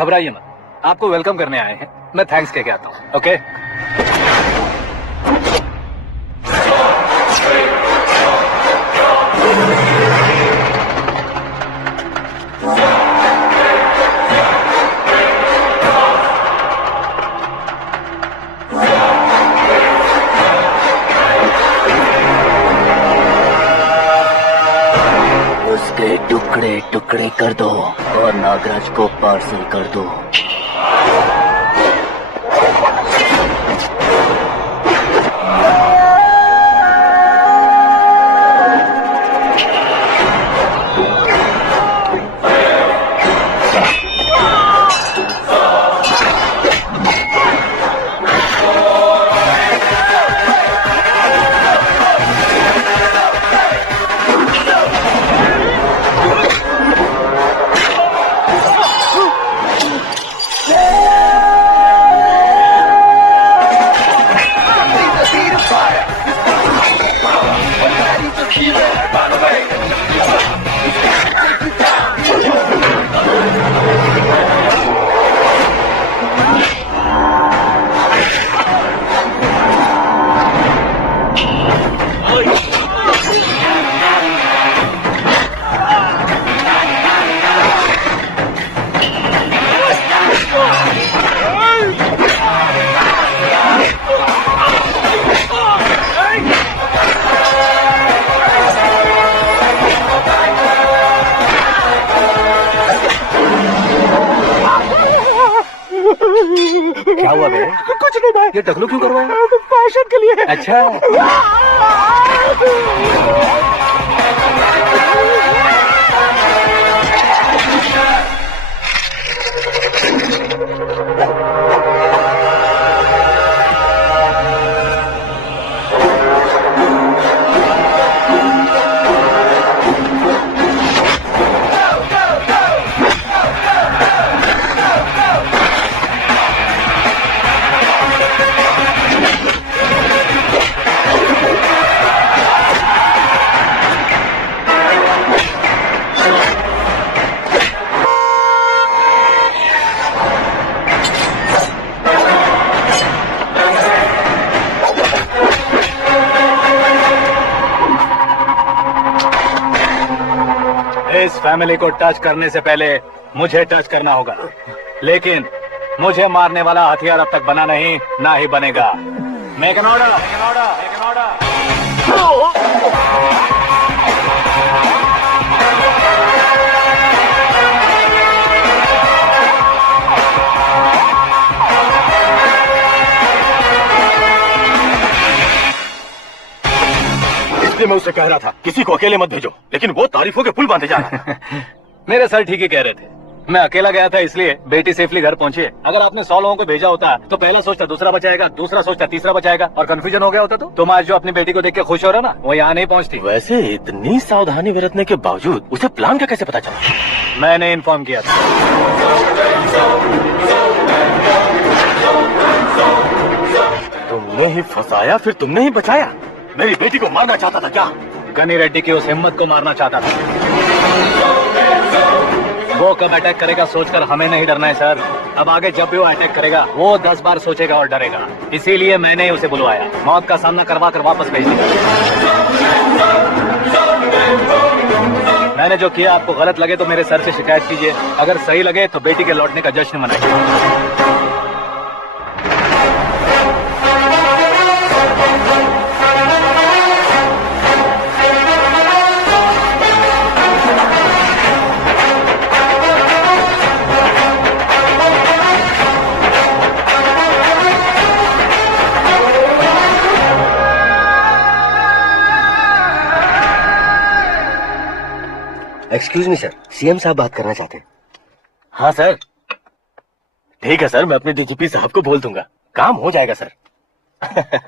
घबराइए मत, आपको वेलकम करने आए हैं। मैं थैंक्स कह के आता हूँ। ओके उसके टुकड़े टुकड़े कर दो और नागराज को पार्सल कर दो। क्या हुआ बे? कुछ नहीं भाई। ये टकलू क्यों करवाया? पैशन के लिए। अच्छा इस फैमिली को टच करने से पहले मुझे टच करना होगा, लेकिन मुझे मारने वाला हथियार अब तक बना नहीं, ना ही बनेगा। Make an order, make an order, make an order. इसलिए मैं उसे कह रहा था किसी को अकेले मत भेजो, लेकिन वो तारीफों के पुल बांधे जा रहा था। मेरे सर ठीक ही कह रहे थे। मैं अकेला गया था इसलिए बेटी सेफली घर पहुंची है। अगर आपने 100 लोगों को भेजा होता तो पहला सोचता दूसरा बचाएगा, दूसरा सोचता तीसरा बचाएगा, और कंफ्यूजन हो गया होता। तो तुम आज जो अपनी बेटी को देख के खुश हो रहा ना, वो यहाँ नहीं पहुंचती। वैसे इतनी सावधानी बरतने के बावजूद उसे प्लान का कैसे पता चला? मैंने इन्फॉर्म किया था। तुमने ही फंसाया, फिर तुमने ही बचाया। मेरी बेटी को मारना चाहता था क्या? गनी रेड्डी की उस हिम्मत को मारना चाहता था। वो कब अटैक करेगा सोचकर हमें नहीं डरना है सर। अब आगे जब भी वो अटैक करेगा वो 10 बार सोचेगा और डरेगा। इसीलिए मैंने उसे बुलवाया, मौत का सामना करवा कर वापस भेज दिया। मैंने जो किया आपको गलत लगे तो मेरे सर से शिकायत कीजिए, अगर सही लगे तो बेटी के लौटने का जश्न मनाइए। एक्सक्यूज मी सर, सीएम साहब बात करना चाहते हैं। हाँ सर, ठीक है सर, मैं अपने डीजीपी साहब को बोल दूंगा, काम हो जाएगा सर।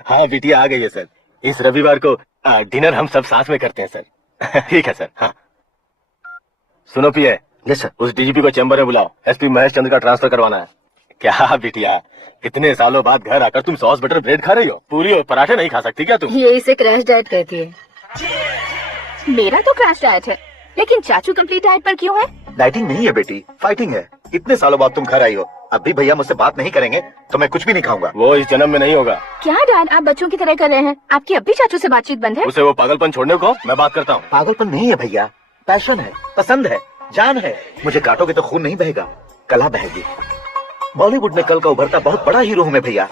हाँ बिटिया आ गई है सर, इस रविवार को डिनर हम सब साथ में करते हैं सर। ठीक है सर। हाँ सुनो पिए। Yes sir. उस डीजीपी को चैम्बर में बुलाओ, एसपी महेश चंद्र का ट्रांसफर करवाना है। क्या बिटिया, इतने सालों बाद घर आकर तुम सॉस बटर ब्रेड खा रही हो? पूरी और पराठे नहीं खा सकती क्या तुम? ये इसे क्रैश डाइट कहती है। मेरा तो क्रैश डाइट है, लेकिन चाचू कंप्लीट डाइट पर क्यों है? डाइटिंग नहीं है बेटी, फाइटिंग है। इतने सालों बाद तुम घर आई हो, अब भी भैया मुझसे बात नहीं करेंगे तो मैं कुछ भी नहीं खाऊंगा। वो इस जन्म में नहीं होगा। क्या डैड, आप बच्चों की तरह कर रहे हैं? आपकी अब भी चाचू से बातचीत बंद है? उसे वो पागलपन छोड़ने को मैं बात करता हूँ। पागलपन नहीं है भैया, पैशन है, पसंद है, जान है। मुझे काटोगे तो खून नहीं बहेगा, कला बहेगी। बॉलीवुड में कल का उभरता बहुत बड़ा हीरो हूँ मैं भैया।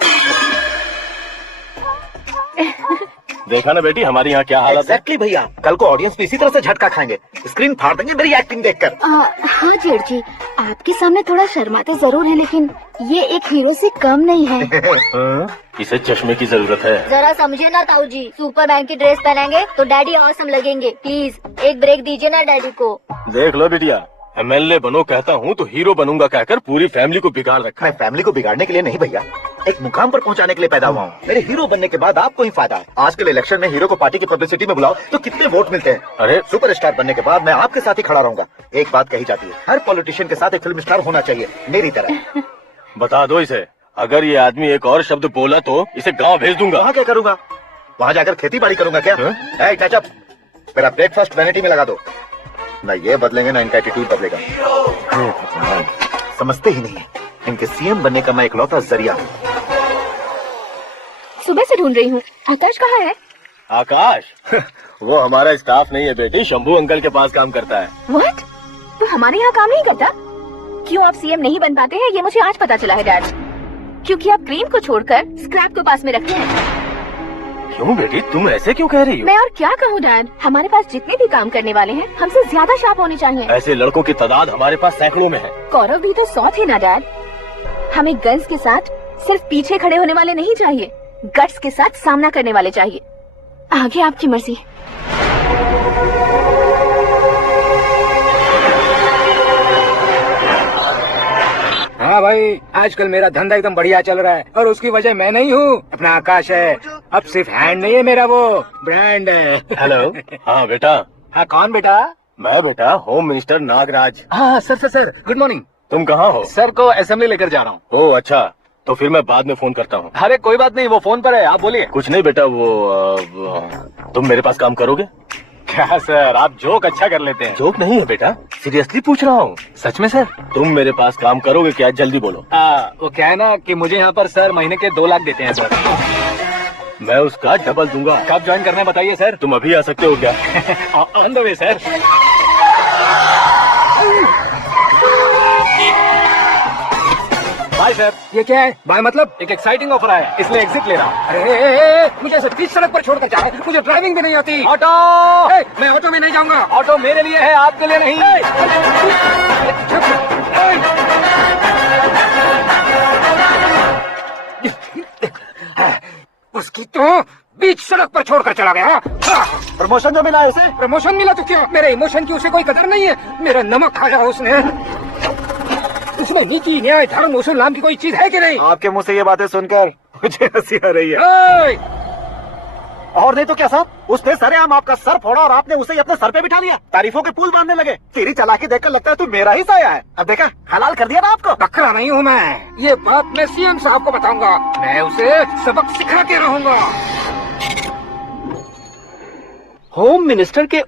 देखा ना बेटी हमारी यहाँ क्या हालत है। एग्जैक्टली भैया, कल को ऑडियंस भी इसी तरह से झटका खाएंगे, स्क्रीन फाड़ देंगे मेरी एक्टिंग देखकर। हाँ जेठ जी, आपके सामने थोड़ा शर्माते जरूर है, लेकिन ये एक हीरो से कम नहीं है। हाँ, इसे चश्मे की जरूरत है। जरा समझे ना ताऊ जी, सुपरमैन की ड्रेस पहनेंगे तो डैडी ऑसम लगेंगे। प्लीज एक ब्रेक दीजिए ना डैडी को। देख लो बिटिया, MLA बनो कहता हूँ तो हीरो बनूंगा कहकर पूरी फैमिली को बिगाड़ रखा मैं फैमिली को बिगाड़ने के लिए नहीं भैया, एक मुकाम पर पहुंचाने के लिए पैदा हुआ हूँ। मेरे हीरो बनने के बाद आपको ही फायदा है। आजकल इलेक्शन में हीरो को पार्टी की पब्लिसिटी में बुलाओ तो कितने वोट मिलते हैं। अरे सुपरस्टार बनने के बाद मैं आपके साथ ही खड़ा रहूंगा। एक बात कही जाती है, हर पॉलिटिशियन के साथ एक फिल्म स्टार होना चाहिए, मेरी तरह। बता दो इसे, अगर ये आदमी एक और शब्द बोला तो इसे गांव भेज दूंगा। वहाँ क्या करूंगा? वहाँ जाकर खेती बाड़ी करूंगा क्या? हाँ? टचअप, मेरा ब्रेकफास्ट वैनिटी में लगा दो। ना ये बदलेंगे ना इनका एटीट्यूड बदलेगा। समझते ही नहीं है, इनके सीएम बनने का मैं इकलौता जरिया हूँ। सुबह से ढूंढ रही हूँ, आकाश कहाँ है? आकाश वो हमारा स्टाफ नहीं है बेटी, शंभू अंकल के पास काम करता है। व्हाट? वो हमारे यहाँ काम नहीं करता? क्यों आप सीएम नहीं बन पाते हैं, ये मुझे आज पता चला है डैड। क्योंकि आप क्रीम को छोड़कर स्क्रैप को पास में रखते हैं। क्यों बेटी, तुम ऐसे क्यों कह रही हो? मैं और क्या कहूँ डैड, हमारे पास जितने भी काम करने वाले हैं हमसे ज्यादा शार्प होने चाहिए। ऐसे लड़कों की तादाद हमारे पास सैकड़ों में है। गौरव भी तो 100 थे ना डैड। हमें गन्स के साथ सिर्फ पीछे खड़े होने वाले नहीं चाहिए, गट्स के साथ सामना करने वाले चाहिए। आगे आपकी मर्जी। हाँ भाई, आजकल मेरा धंधा एकदम बढ़िया चल रहा है और उसकी वजह मैं नहीं हूँ, अपना आकाश है। अब सिर्फ हैंड नहीं है मेरा, वो ब्रांड है। हेलो। हाँ बेटा। हाँ कौन बेटा? मैं बेटा होम मिनिस्टर नागराज। हाँ सर गुड मॉर्निंग। तुम कहाँ हो? सर को असेंबली लेकर जा रहा हूँ। ओह अच्छा, तो फिर मैं बाद में फोन करता हूँ। अरे कोई बात नहीं, वो फोन पर है, आप बोलिए। कुछ नहीं बेटा, तुम मेरे पास काम करोगे? क्या सर, आप जोक अच्छा कर लेते हैं। जोक नहीं है बेटा, सीरियसली पूछ रहा हूँ। सच में सर? तुम मेरे पास काम करोगे क्या? जल्दी बोलो। वो क्या है ना कि मुझे यहाँ पर सर महीने के 2 लाख देते हैं सर। मैं उसका डबल दूंगा। कब ज्वाइन करना है बताइए सर। तुम अभी आ सकते हो क्या? On the way sir. Bye sir. ये क्या है? बाय मतलब? एक एक्साइटिंग ऑफर आया, इसलिए एग्जिट ले रहा हूँ। अरे मुझे ऐसे बीच सड़क पर छोड़कर जाए, मुझे ड्राइविंग भी नहीं आती। ऑटो। मैं ऑटो में नहीं जाऊंगा। ऑटो मेरे लिए है, आपके लिए नहीं। उसकी तो बीच सड़क पर छोड़कर चला गया। प्रमोशन जो मिला है उसे? प्रमोशन मिला तो क्या, मेरे इमोशन की उसे कोई कदर नहीं है। मेरा नमक खाया उसने। उसमें नीति न्याय धर्म उसूल नाम की कोई चीज है कि नहीं? आपके मुंह से ये बातें सुनकर मुझे हंसी आ रही है। ओए! और नहीं तो क्या साहब, उसने सरेआम आपका सर फोड़ा और आपने उसे ही अपने सर पे बिठा लिया, तारीफों के पुल बांधने लगे। तेरी चालाकी देखकर लगता है तू मेरा ही साया है। अब देखा, हलाल कर दिया ना आपको। बकरा नहीं हूँ मैं, ये बात मैं सीएम साहब को बताऊंगा। मैं उसे सबक सिखा के रहूंगा। होम मिनिस्टर के